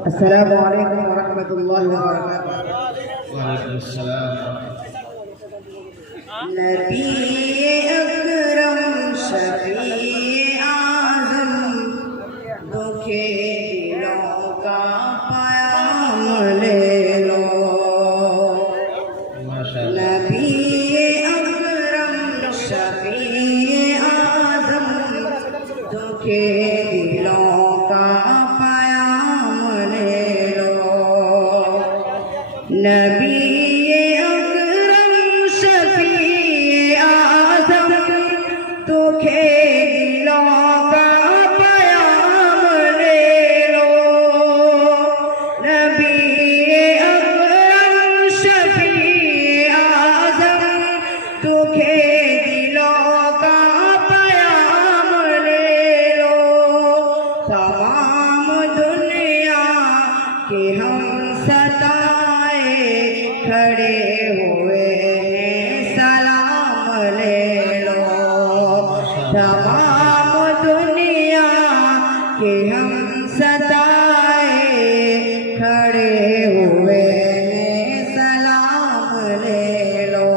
अस्सलामु अलैकुम वरहमतुल्लाहि वबरकातुहू। वालेकुम अस्सलाम। नबी अकरम शफी आज़म दुखे दिलों का प्याम ले लो। नबी अकरम शफी आज़म दुखे दिलों का प्याम ले लो। नबी अकरम शफी आज़म दुखे दिलों का प्याम ले लो। नबी अकरम शफी आज़म दुखे दिलों का प्याम ले लो। तमाम दुनिया के हम सताए खड़े हुए हैं, सलाम ले लो। तमाम दुनिया के हम सताए खड़े हुए हैं, सलाम ले लो।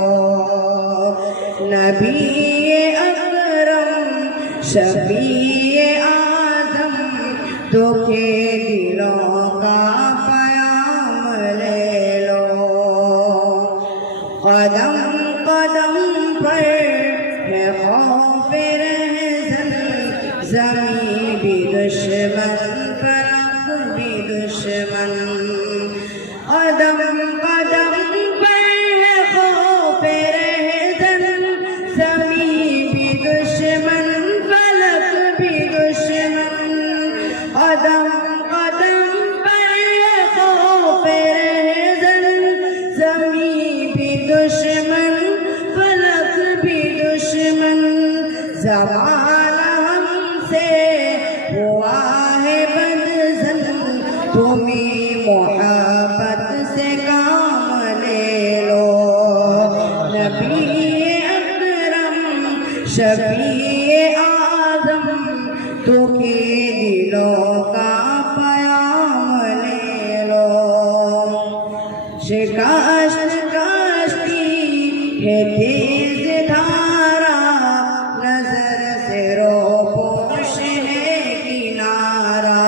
नबी अकरम शफी आज़म दुखे दिलों का प्याम ले लो। कदम कदम पर है खौफ रहज़न, ज़मीं भी दुश्मन फलक भी दुश्मन। कदम कदम पर है खौफ रहज़न, ज़मीं भी दुश्मन फलक भी दुश्मन। कदम कदम पर है खौफ रहज़न, ज़मीं भी दुश्मन फलक भी दुश्मन। ज़माना हमसे हुआ है बदज़न, तुम्हीं मोहब्बत से काम ले लो। नबी अकरम शफी आज़म दुखे दिलों का प्याम ले लो। शिकस्त कश्ती है तेज धारा, नजर से रोपोश है किनारा।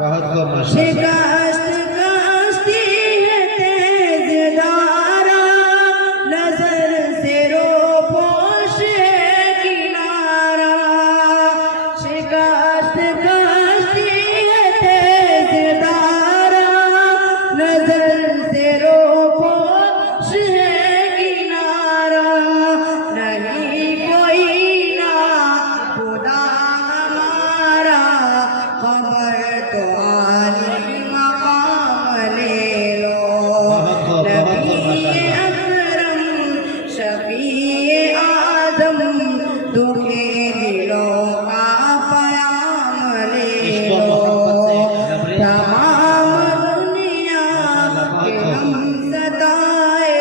बहुत बहुत माशाअल्लाह। शिकस्त कश्ती है तेज धारा, नजर से रोपोश है किनारा। शिकस्त कश्ती है तेज धारा, नजर से रोपोश है किनारा। नहीं कोई ना खुदा हमारा, खबर तो आली मकाम ले लो। नबी अकरम शफी आज़म दुखे दिलों का प्याम ले लो। तमाम दुनिया के हम सताए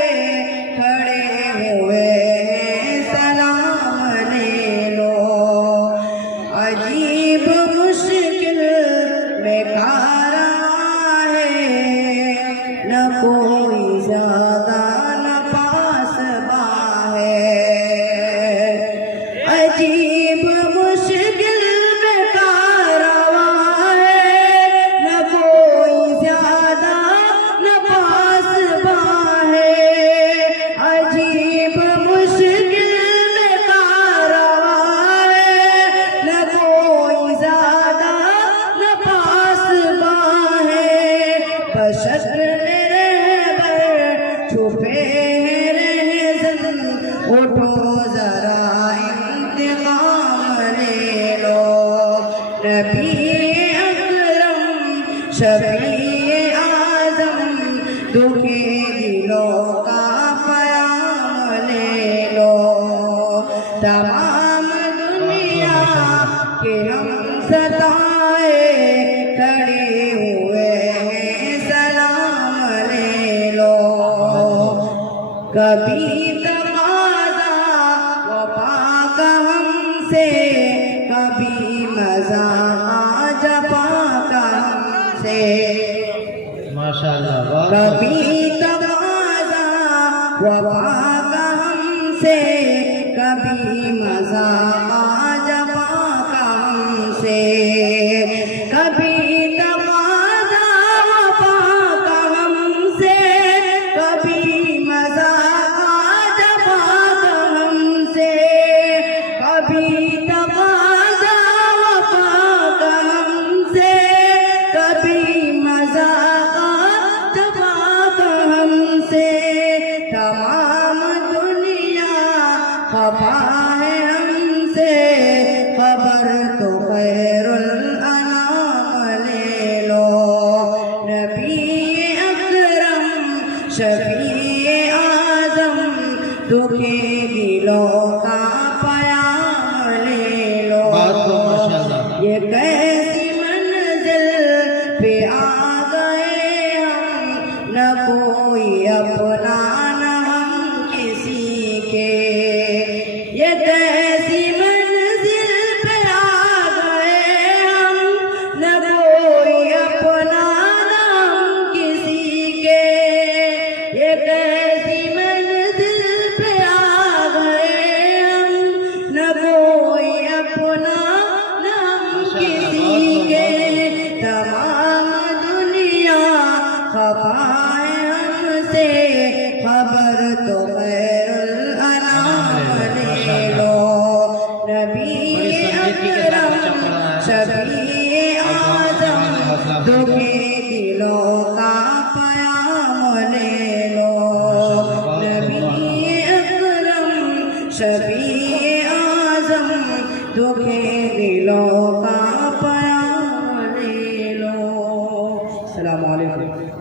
खड़े हुए हैं, सलाम ले लो। अजीब मुश्किल में खारा है, न कोई ज़्यादा न पास है। अजीब मुश्किल में कारवां है, न कोई ज़्यादा न पास है। अजीब मुश्किल में कारवां है, न कोई ज़्यादा न पास है। बशर रहबर छुपे हैं रहज़न, उठो जरा इंतकाम ले लो। नबी अकरम शफी आज़म दुखे दिलों का प्याम ले लो। तमाम दुनिया के हम सताए खड़े हुए हैं, सलाम ले लो। कभी तकाज़ा वफ़ा का हमसे, कभी मज़ा जफ़ा का हमसे। कभी तवाज़ा वफा का हमसे, कभी मज़ाक़ जफ़ा का हमसे, कभी तवाज़ा वफा का हमसे, कभी मज़ाक़ जफ़ा का हमसे, कभी तवाज़ा वफा का हमसे, कभी मज़ाक़ जफ़ा का हमसे। तमाम दुनिया खफा है हमसे, खबर तो खैरुल अनाम ले लो। नबी अकरम शफीए आज़म, दुखे दिलों का पयाम ले लो। बहुत खूब माशाअल्लाह। ये कैसी मंजिल पे आ गए हम, न कोई अपना न हम किसी के। ये कैसी मंजिल पे आ गए हम, न कोई अपना न हम किसी के। ये कैसी मंजिल पे आ गए हम, न कोई अपना न हम किसी के। तमाम दुनिया खफा है हमसे, खबर तो खैरुल अनाम ले लो। नबी अकरम शफीए आज़म, दुखे दिलों का पयाम ले लो। नबी अकरम शफीए आज़म, दुखे दिलों का पयाम ले लो। अस्सलामु अलैकुम।